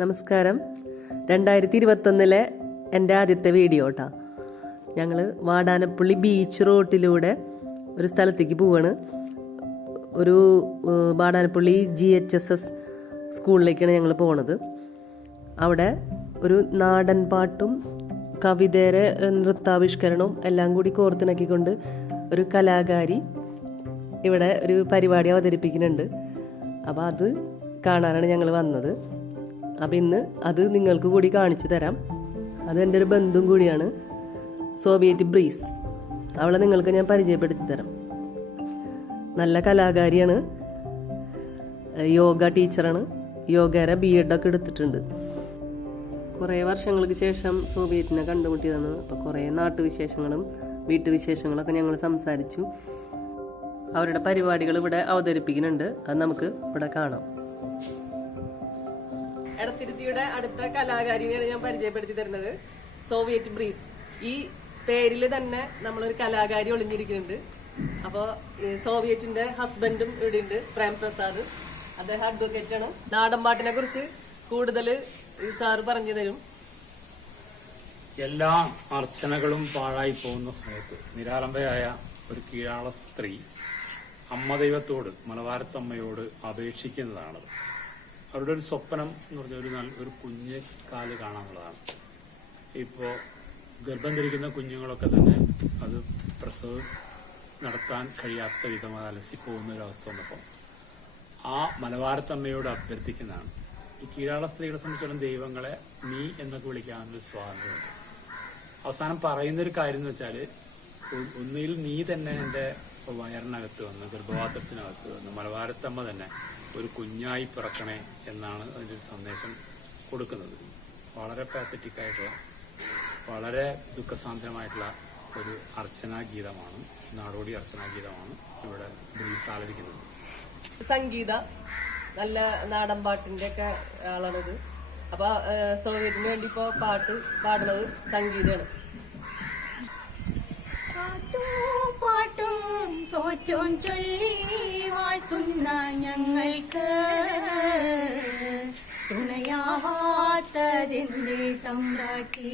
നമസ്കാരം. രണ്ടായിരത്തി ഇരുപത്തൊന്നിലെ എന്റെ ആദ്യത്തെ വീഡിയോ കേട്ടോ ഞങ്ങൾ വാടാനപ്പള്ളി ബീച്ച് റോട്ടിലൂടെ ഒരു സ്ഥലത്തേക്ക് പോവാണ്. ഒരു Vadanappally G H S S സ്കൂളിലേക്കാണ് ഞങ്ങൾ പോണത്. അവിടെ ഒരു നാടൻ പാട്ടും കവിതയുടെ നൃത്താവിഷ്കരണവും എല്ലാം കൂടി കോർത്തിണക്കിക്കൊണ്ട് ഒരു കലാകാരി ഇവിടെ ഒരു പരിപാടി അവതരിപ്പിക്കുന്നുണ്ട്. അപ്പോൾ അത് കാണാനാണ് ഞങ്ങൾ വന്നത്. അപ്പം ഇന്ന് അത് നിങ്ങൾക്ക് കൂടി കാണിച്ചു തരാം. അത് എന്റെ ഒരു ബന്ധുവും കൂടിയാണ്. Soviet breeze. അവളെ നിങ്ങൾക്ക് ഞാൻ പരിചയപ്പെടുത്തി തരാം. നല്ല കലാകാരിയാണ്. യോഗ ടീച്ചറാണ്. യോഗയുടെ ബി എഡൊക്കെ എടുത്തിട്ടുണ്ട്. കുറേ വർഷങ്ങൾക്ക് ശേഷം സോവിയറ്റിനെ കണ്ടുമുട്ടിയതാണ്. അപ്പോൾ കുറേ നാട്ടുവിശേഷങ്ങളും വീട്ടുവിശേഷങ്ങളൊക്കെ ഞങ്ങൾ സംസാരിച്ചു. അവരുടെ പരിപാടികൾ ഇവിടെ അവതരിപ്പിക്കുന്നുണ്ട്. അത് നമുക്ക് ഇവിടെ കാണാം. എടത്തിരുത്തിയുടെ അടുത്ത കലാകാരിനെയാണ് ഞാൻ പരിചയപ്പെടുത്തി തരുന്നത്. Soviet breeze. ഈ പേരിൽ തന്നെ നമ്മളൊരു കലാകാരി ഒളിഞ്ഞിരിക്കുന്നുണ്ട്. അപ്പോൾ സോവിയറ്റിന്റെ ഹസ്ബൻഡും ഇവിടെ ഉണ്ട് പ്രേം പ്രസാദ്. അദ്ദേഹം അഡ്വക്കേറ്റ് ആണ്. നാടൻപാട്ടിനെ കുറിച്ച് കൂടുതൽ സാറ് പറഞ്ഞു തരും. എല്ലാ അർച്ചനകളും പാഴായി പോകുന്ന സമയത്ത് നിരാലംബയായ ഒരു കീഴാള സ്ത്രീ അമ്മ ദൈവത്തോട് മലവാരത്തമ്മയോട് അപേക്ഷിക്കുന്നതാണത്. അവരുടെ ഒരു സ്വപ്നം എന്ന് പറഞ്ഞ ഒരു നല്ല ഒരു കുഞ്ഞ് കാൽ കാണാനുള്ളതാണ്. ഇപ്പോൾ ഗർഭം ധരിക്കുന്ന കുഞ്ഞുങ്ങളൊക്കെ തന്നെ അത് പ്രസവം നടത്താൻ കഴിയാത്ത വിധം അത് അലസിപ്പോകുന്ന ഒരു അവസ്ഥ വന്നപ്പോൾ ആ മലവാരത്തമ്മയോട് അഭ്യർത്ഥിക്കുന്നതാണ്. ഈ കീഴാള സ്ത്രീകളെ സംബന്ധിച്ചിടത്തോളം ദൈവങ്ങളെ നീ എന്നൊക്കെ വിളിക്കാവുന്നൊരു സ്വാതന്ത്ര്യമുണ്ട്. അവസാനം പറയുന്ന ഒരു കാര്യം എന്ന് വെച്ചാൽ ഒന്നിൽ നീ തന്നെ എന്റെ വയറിനകത്ത് വന്ന് ഗർഭപാത്രത്തിനകത്ത് വന്ന് മലവാരത്തമ്മ തന്നെ ഒരു കുഞ്ഞായി പിറക്കണേ എന്നാണ് അതിന്റെ ഒരു സന്ദേശം കൊടുക്കുന്നത്. വളരെ പാത്തറ്റിക് ആയിട്ടുള്ള വളരെ ദുഃഖസാന്ദ്രമായിട്ടുള്ള ഒരു അർച്ചനാ ഗീതമാണ് നാടോടി അർച്ചനാ ഗീതമാണ് ഇവിടെ ബ്രീസ് ആലപിക്കുന്നത് സംഗീത നല്ല നാടൻ പാട്ടിന്റെ ഒക്കെ ആളാണിത്. അപ്പൊ സൗകര്യത്തിന് സോവിയറ്റിന് വേണ്ടി ഇപ്പൊ പാട്ട് പാടുന്നത് സംഗീതമാണ് പാട്ടും പാട്ടും തോറ്റോൻ ചൊല്ലി. വാഴ്ത്തുന്ന ഞങ്ങൾക്ക് തുണയാവാത്തതിന്റെ തമ്പ്രാട്ടി.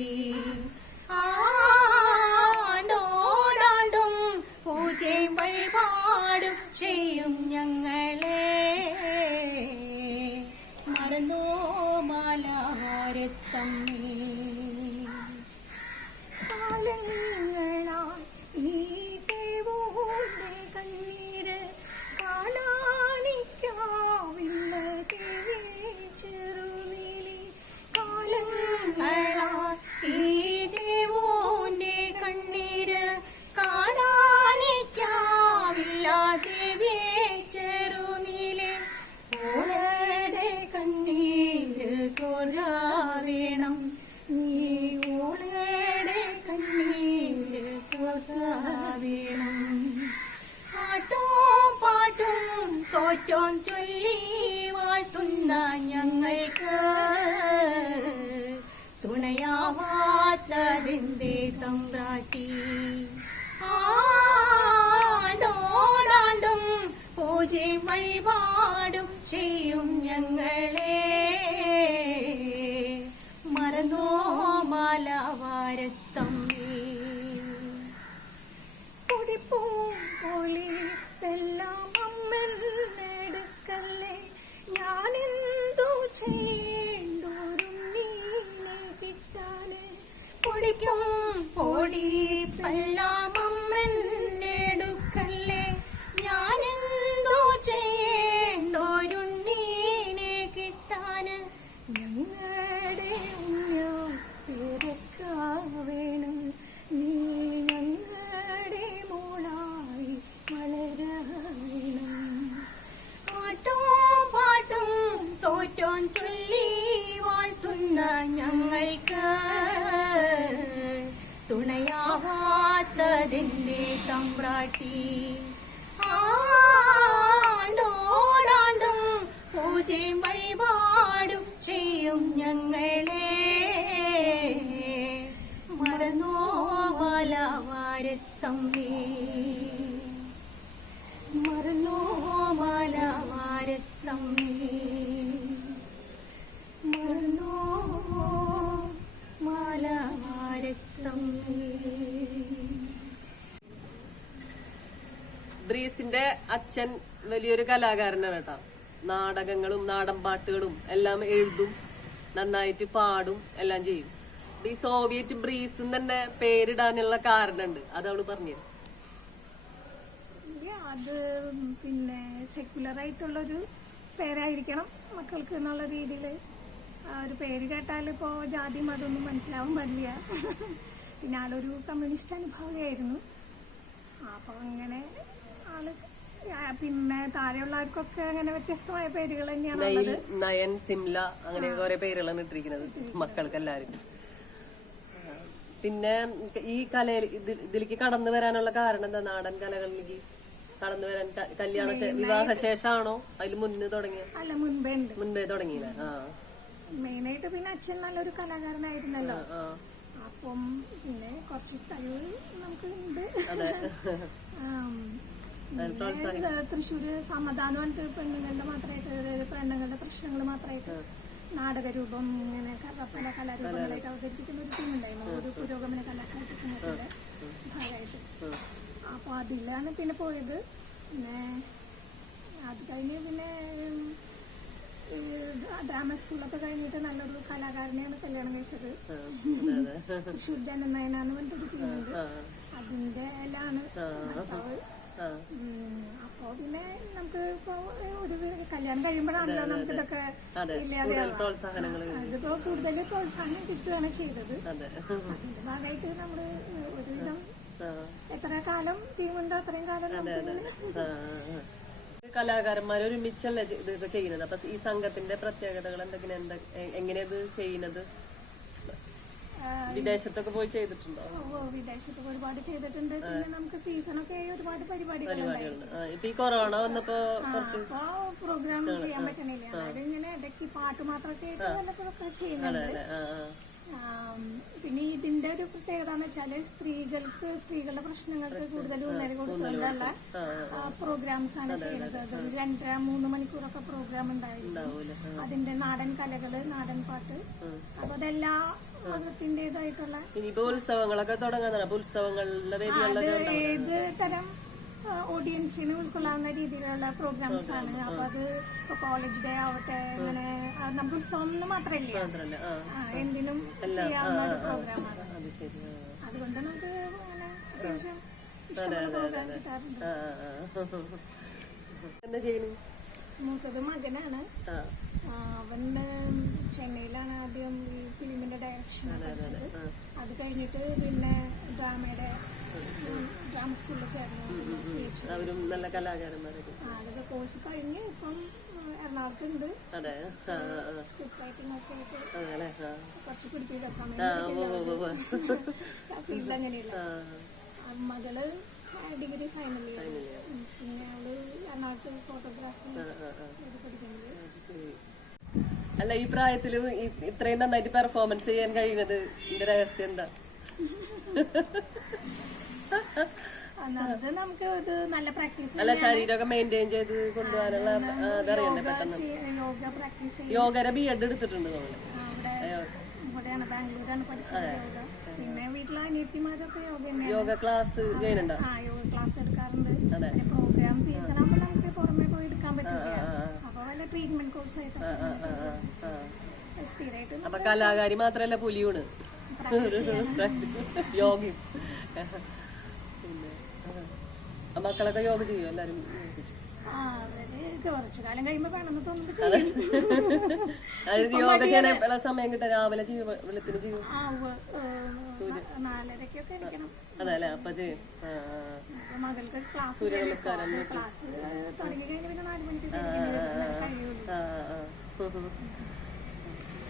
വാഴ്ത്തുന്ന ഞങ്ങൾക്ക്? തുണയാവാത്തതിന്റെ തമ്പ്രാട്ടി? ആണ്ടോടാണ്ടും പൂജയും വഴിപാടും ചെയ്യും. change. തമ്പ്രാട്ടി. ആണ്ടോടാണ്ടും പൂജയും വഴിപാടും ചെയ്യും ഞങ്ങളെ. മറന്നോ മലവാരത്തമ്മേ. മറന്നോ മലവാരത്തമ്മേ. ഗ്രേസിന്റെ അച്ഛൻ വലിയൊരു കലാകാരനാണ് കേട്ടോ. നാടകങ്ങളും നാടൻ പാട്ടുകളും എല്ലാം എഴുതും നന്നായിട്ട് പാടും എല്ലാം ചെയ്യും. ഈ സോവിയറ്റ് ബ്രീസ് തന്നെ പേരിടാനുള്ള കാരണമുണ്ട്. അത് അവൾ പറഞ്ഞത് അത് പിന്നെ സെക്യുലർ ആയിട്ടുള്ളൊരു പേരായിരിക്കണം മക്കൾക്ക് എന്നുള്ള രീതിയിൽ ഒരു പേര് കേട്ടാൽ ഇപ്പോൾ ജാതി മതമൊന്നും മനസ്സിലാവും പറ്റില്ല പിന്നെ ആളൊരു കമ്മ്യൂണിസ്റ്റ് അനുഭാവിയായിരുന്നു. അപ്പോൾ അങ്ങനെ ആൾ. പിന്നെ താഴെയുള്ളവർക്കൊക്കെ അങ്ങനെ വ്യത്യസ്തമായ പേരുകൾ തന്നെയാണ് ഉള്ളത്. നയൻ സിംല അങ്ങനെ കുറെ പേരുകളാണ് ഇട്ടിരിക്കുന്നത് മക്കൾക്ക് എല്ലാവരും പിന്നെ ഈ കലയിൽ ഇതിലേക്ക് കടന്നു വരാനുള്ള കാരണം എന്താ? നാടൻ കലകളിലേക്ക് കടന്നു വരാൻ കല്യാണ വിവാഹ ശേഷമാണോ അതിൽ മുന്നേ തുടങ്ങിയ? അല്ല മുൻപേ മുൻപേ തുടങ്ങിയില്ല? ആ. മെയിനായിട്ട് പിന്നെ അച്ഛൻ നല്ലൊരു കലാകാരനായിരുന്നല്ലോ. അപ്പം പിന്നെ കുറച്ച് കഴിവ് നമുക്ക് ഉണ്ട്. തൃശ്ശൂര് സമാധാനം പറഞ്ഞിട്ട് പെണ്ണുങ്ങളുടെ മാത്രമായിട്ട് പെണ്ണുങ്ങളുടെ പ്രശ്നങ്ങൾ മാത്രമായിട്ട് നാടകരൂപം ഇങ്ങനെ പല കലാരൂപങ്ങളായിട്ട് അവതരിപ്പിക്കുന്ന ഒരു ടീമുണ്ടായിരുന്നു ഒരു പുരോഗമന കലാസാഹിത്യ സംഘത്തിന്റെ ഭാഗമായിട്ട്. അപ്പൊ അതിലാണ് പിന്നെ പോയത്. പിന്നെ അത് കഴിഞ്ഞ് പിന്നെ ഡ്രാമ സ്കൂളൊക്കെ കഴിഞ്ഞിട്ട് നല്ലൊരു കലാകാരനെയാണ് കല്യാണം കഴിച്ചത്. തൃശ്ശൂർ ജനനയനാന്ന് പറഞ്ഞിട്ടൊരു ടീമുണ്ട്. അതിന്റെ എല്ലാം ഭർത്താവ് അപ്പോ പിന്നെ നമുക്ക് ഇപ്പോ ഒരു കല്യാണം കഴിയുമ്പോഴാണല്ലോ നമുക്ക് ഇതൊക്കെ ഇതിപ്പോ കൂടുതൽ പ്രോത്സാഹനം കിട്ടുകയാണ് ചെയ്തത്. അതെ. അതിന്റെ ഭാഗമായിട്ട് നമ്മൾ ഒരുവിധം എത്ര കാലം ടീമുണ്ടോ അത്രയും കാലം കലാകാരന്മാർ ഒരുമിച്ചല്ല ഇത് ഇതൊക്കെ ചെയ്യുന്നത്? അപ്പൊ ഈ സംഘത്തിന്റെ പ്രത്യേകതകൾ എന്തെങ്കിലും എന്താ എങ്ങനെയത് ചെയ്യുന്നത്? വിദേശത്തൊക്കെ പോയി ചെയ്തിട്ടുണ്ടോ? വിദേശത്തൊക്കെ ഒരുപാട് ചെയ്തിട്ടുണ്ട്. പിന്നെ നമുക്ക് സീസണൊക്കെ ഒരുപാട് പരിപാടികളുണ്ട് ഇപ്പൊ ഈ കൊറോണ വന്നപ്പോ പ്രോഗ്രാം ചെയ്യാൻ പറ്റണില്ല. അതായത് ഇങ്ങനെ ഇടയ്ക്ക് പാട്ട് മാത്രമൊക്കെ വല്ലപ്പോഴൊക്കെ ചെയ്യുന്നുണ്ട്. പിന്നെ ഇതിന്റെ ഒരു പ്രത്യേകത എന്ന് വെച്ചാൽ സ്ത്രീകൾക്ക് സ്ത്രീകളുടെ പ്രശ്നങ്ങൾക്ക് കൂടുതൽ ഊന്നൽ കൊടുത്തുകൊണ്ടുള്ള പ്രോഗ്രാംസ് ആണ് ചെയ്യുന്നത്. ഒരു രണ്ടര മൂന്ന് മണിക്കൂറൊക്കെ പ്രോഗ്രാം ഉണ്ടായിരുന്നു അതിന്റെ നാടൻ കലകൾ നാടൻ പാട്ട്. അപ്പൊ അതെല്ലാ മതത്തിന്റേതായിട്ടുള്ള ഇനിയിപ്പോ ഉത്സവങ്ങളൊക്കെ തുടങ്ങാന്നാണ്. അപ്പൊ ഉത്സവങ്ങളുടെ അത് ഏത് തരം ഓഡിയൻസിന് ഉൾക്കൊള്ളാവുന്ന രീതിയിലുള്ള പ്രോഗ്രാംസ് ആണ്. അപ്പൊ അത് ഇപ്പൊ കോളേജ് ഡേ ആവട്ടെ അങ്ങനെ ആ, നമുക്ക് ഉത്സവം എന്ന് മാത്രമല്ല. മാത്രല്ല ആ. ആ, എന്തിനും ചെയ്യാവുന്ന ഒരു പ്രോഗ്രാമാണ് അത് ശരി ആ. അതുകൊണ്ട് നമുക്ക് അങ്ങനെ അത്യാവശ്യം ഇഷ്ടമുള്ള പ്രോഗ്രാം കിട്ടാറുണ്ട്. ആ ആ, ആ. എന്താ ചെയ്യുന്നു മൂത്തത് മകനാണ്. ആ. ആ, അവൻ ചെന്നൈയിലാണ് ആദ്യം ഈ ഫിലിമിന്റെ ഡയറക്ഷൻ പഠിച്ചത് അത് കഴിഞ്ഞിട്ട് പിന്നെ ഡ്രാമയുടെ ഡ്രാമ സ്കൂളിൽ ചേർന്നു. അവരും നല്ല കലാകാരന്മാരൊക്കെ. അതൊക്കെ കോഴ്സ് കഴിഞ്ഞ് ഇപ്പം എറണാകുളത്തുണ്ട് സ്ക്രിപ്റ്റ് റൈറ്റിംഗ് ഒക്കെ ആയിട്ട് കുറച്ച് പിടിപ്പില്ല സമയം അങ്ങനെയില്ല. മകൾ ഡിഗ്രി ഫൈനൽ പിന്നെ അവൾ അല്ല ഈ പ്രായത്തിലും ഇത്രയും നന്നായിട്ട് പെർഫോമൻസ് ചെയ്യാൻ കഴിയുന്നത് ഇതിന്റെ രഹസ്യം എന്താ? നമുക്ക് ഇത് നല്ല പ്രാക്ടീസ് അല്ല ശരീരമൊക്കെ മെയിന്റെയിൻ ചെയ്ത് കൊണ്ടുപോകാനുള്ള അതറിയണ്ടേ പെട്ടെന്ന്? യോഗ പ്രാക്ടീസ് ചെയ്യും യോഗര ബി എഡ് എടുത്തിട്ടുണ്ട് തോന്നുന്നു. ഇവിടെയാണ് ബാംഗ്ലൂരാണ് പഠിച്ചത് പിന്നെ വീട്ടിലെ അനിയത്തിമാരൊക്കെ യോഗ യോഗ ക്ലാസ് ചെയ്യുന്നുണ്ടോ? ആ യോഗ ക്ലാസ് എടുക്കാറുണ്ട്. പ്രോഗ്രാം സീസൺ ആകുമ്പോൾ പുറമെ പോയി എടുക്കാൻ പറ്റില്ല അപ്പൊ വല്ല ട്രീറ്റ്മെന്റ് കോഴ്സ് ആയിട്ട് ആ സ്ഥിരമായിട്ട് അപ്പൊ കലാകാരി മാത്രല്ല പുലിയൂണ്. യോഗയും പിന്നെ. മക്കളൊക്കെ യോഗ ചെയ്യും എല്ലാരും? യോഗ ചെയ്യാൻ സമയം കിട്ടാൻ രാവിലെ ചെയ്യും വെളുപ്പിന് ചെയ്യും? നാലരക്കൊക്കെ എണിക്കണം അതെ അല്ലേ അപ്പൊ ചെയ്യും ആ ആ. അപ്പൊ മകൾക്ക് ക്ലാസ് ക്ലാസ് തുടങ്ങി കഴിഞ്ഞ് പിന്നെ നാല് മണിക്ക് കഴിയുള്ളൂ ആ ആ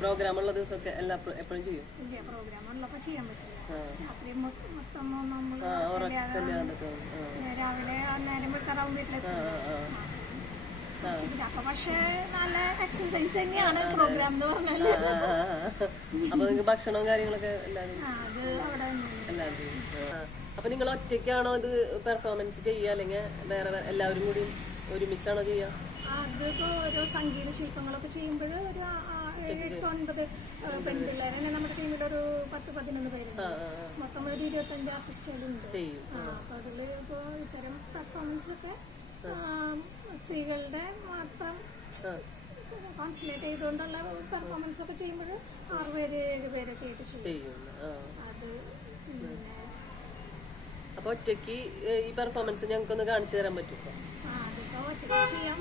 പ്രോഗ്രാം ഉള്ള ദിവസമൊക്കെ എല്ലാ എപ്പോഴും ചെയ്യും? രാവിലെ. അപ്പൊ പക്ഷേ നല്ല എക്സസൈസ് തന്നെയാണ് പ്രോഗ്രാം എന്ന് പറഞ്ഞാൽ. അപ്പൊ നിങ്ങൾക്ക് ഭക്ഷണവും കാര്യങ്ങളൊക്കെ എല്ലാവരും അത് അവിടെ അപ്പൊ നിങ്ങൾ ഒറ്റയ്ക്കാണോ ഇത് പെർഫോമൻസ് ചെയ്യുക? അല്ലെങ്കിൽ വേറെ എല്ലാവരും കൂടി ഒരുമിച്ചാണോ ചെയ്യുക? അതിപ്പോ ഓരോ സംഗീത ശില്പങ്ങളൊക്കെ ചെയ്യുമ്പോൾ ഒരു ആ- ആ ഏഴ് ഒൻപത് പെൺപിള്ളേരെ. നമ്മുടെ ടീമിൽ ഒരു പത്ത് പതിനൊന്ന് പേരുണ്ട്. മൊത്തം ഒരു ഇരുപത്തഞ്ച് ആർട്ടിസ്റ്റുകളുണ്ട് അപ്പൊ അതിൽ ഇപ്പോ ഇത്തരം പെർഫോമൻസ് ഒക്കെ സ്ത്രീകളുടെ മാത്രം കോൺസെൻട്രേറ്റ് ചെയ്തുകൊണ്ടുള്ള പെർഫോമൻസ് ഒക്കെ ചെയ്യുമ്പോൾ ആറ് പേര് ഏഴ് പേരൊക്കെ ആയിട്ട് ചെയ്യും. അത് അപ്പൊ ഒറ്റയ്ക്ക് ഈ പെർഫോമൻസ് ഞങ്ങൾക്കൊന്ന് കാണിച്ചു തരാൻ ചെയ്യാം.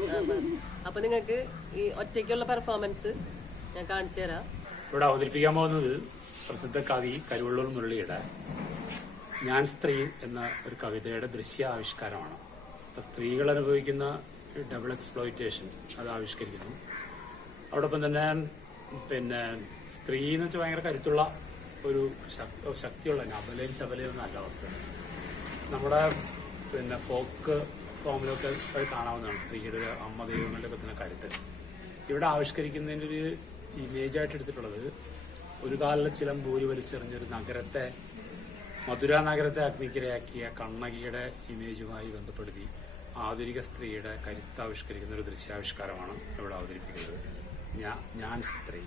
അപ്പൊ നിങ്ങൾക്ക് ഈ ഒറ്റയ്ക്കുള്ള പെർഫോമൻസ് ഞാൻ കാണിച്ചു തരാം. ഇവിടെ അവതരിപ്പിക്കാൻ പോകുന്നത് പ്രസിദ്ധ കവി കരുവള്ളൂർ മുരളിയുടെ ഞാൻ സ്ത്രീ എന്ന ഒരു കവിതയുടെ ദൃശ്യാവിഷ്കാരമാണ് അപ്പൊ സ്ത്രീകൾ അനുഭവിക്കുന്ന ഡബിൾ എക്സ്പ്ലോയിറ്റേഷൻ അത് ആവിഷ്കരിക്കുന്നു. അതോടൊപ്പം തന്നെ പിന്നെ സ്ത്രീ എന്ന് വെച്ചാൽ ഭയങ്കര കരുത്തുള്ള ഒരു ശക്- ശക്തിയുള്ള അബലയും നല്ല അവസ്ഥ. നമ്മുടെ പിന്നെ ഫോക്ക് ഫോമിലൊക്കെ കാണാവുന്നതാണ്. സ്ത്രീയുടെ അമ്മ ദൈവങ്ങളുടെ ഒക്കെ കരുത്ത്. ഇവിടെ ആവിഷ്കരിക്കുന്നതിന്റെ ഒരു ഇമേജ് ആയിട്ട് എടുത്തിട്ടുള്ളത് ഒരു കാലിൽ ഭൂരി വലിച്ചെറിഞ്ഞൊരു നഗരത്തെ മധുര നഗരത്തെ അഗ്നിക്കിരയാക്കിയ കണ്ണകിയുടെ ഇമേജുമായി ബന്ധപ്പെടുത്തി ആധുനിക സ്ത്രീയുടെ കരുത്ത് ആവിഷ്കരിക്കുന്ന ഒരു ദൃശ്യാവിഷ്കാരമാണ് ഇവിടെ അവതരിപ്പിക്കുന്നത്. ഞാൻ സ്ത്രീ.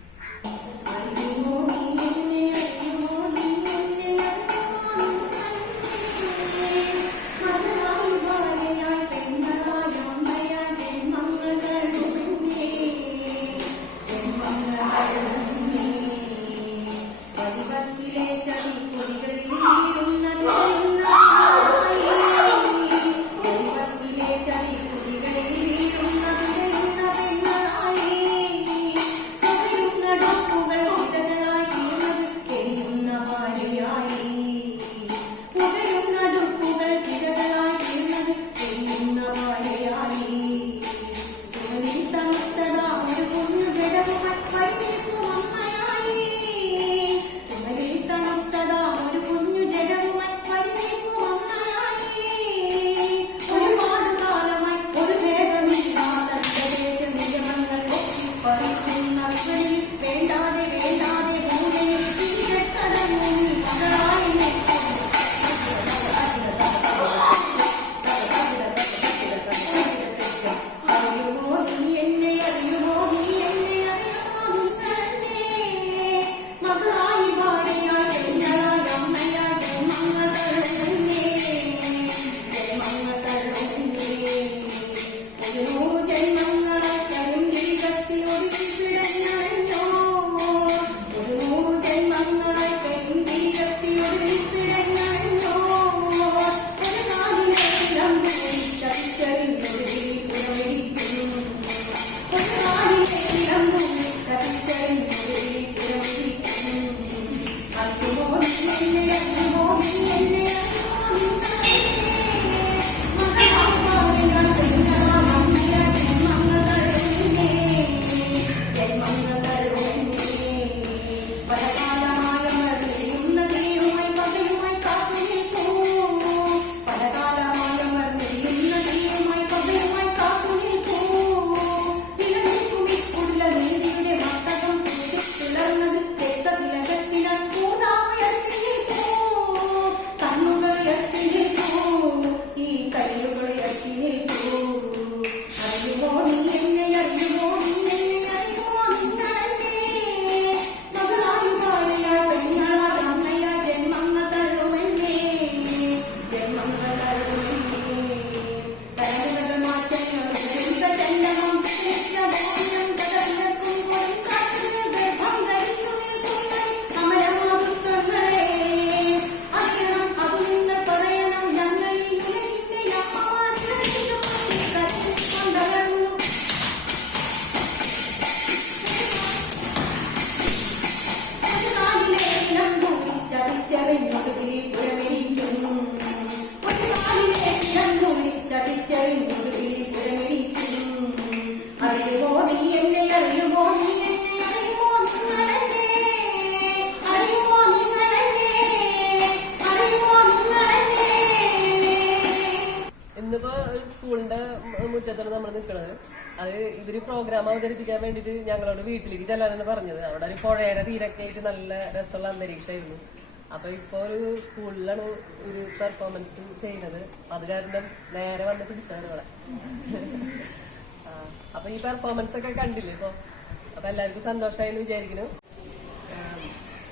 ഇവർ പ്രോഗ്രാം അവതരിപ്പിക്കാൻ വേണ്ടിട്ട് ഞങ്ങളോട് വീട്ടിലേക്ക് ചെല്ലാനെന്ന് പറഞ്ഞത്. അവിടെ ഒരു പുഴയുടെ തീരൊക്കെ ആയിട്ട് നല്ല രസമുള്ള അന്തരീക്ഷമായിരുന്നു. അപ്പൊ ഇപ്പൊ ഒരു സ്കൂളിലാണ് ഒരു പെർഫോമൻസ് ചെയ്യുന്നത് അത് കാരണം നേരെ വന്ന് പിടിച്ചതാണ് ഇവിടെ. അപ്പൊ ഈ പെർഫോമൻസ് ഒക്കെ കണ്ടില്ലേ ഇപ്പൊ? അപ്പൊ എല്ലാവർക്കും സന്തോഷമായി എന്ന് വിചാരിക്കുന്നു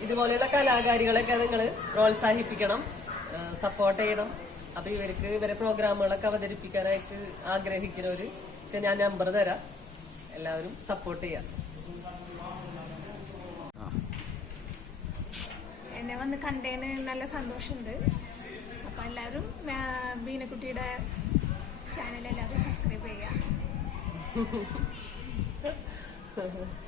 ഇതുപോലെയുള്ള കലാകാരികളൊക്കെ നിങ്ങൾ പ്രോത്സാഹിപ്പിക്കണം സപ്പോർട്ട് ചെയ്യണം. അപ്പൊ ഇവർക്ക് ഇവരെ പ്രോഗ്രാമുകളൊക്കെ അവതരിപ്പിക്കാനായിട്ട് ആഗ്രഹിക്കുന്നവര് ഞാൻ നമ്പർ തരാം. എല്ലാവരും സപ്പോർട്ട് ചെയ്യാം. എന്നെ വന്ന് കണ്ടതിന് നല്ല സന്തോഷമുണ്ട്. അപ്പൊ എല്ലാവരും ബീനക്കുട്ടിയുടെ ചാനൽ എല്ലാവരും സബ്സ്ക്രൈബ് ചെയ്യുക.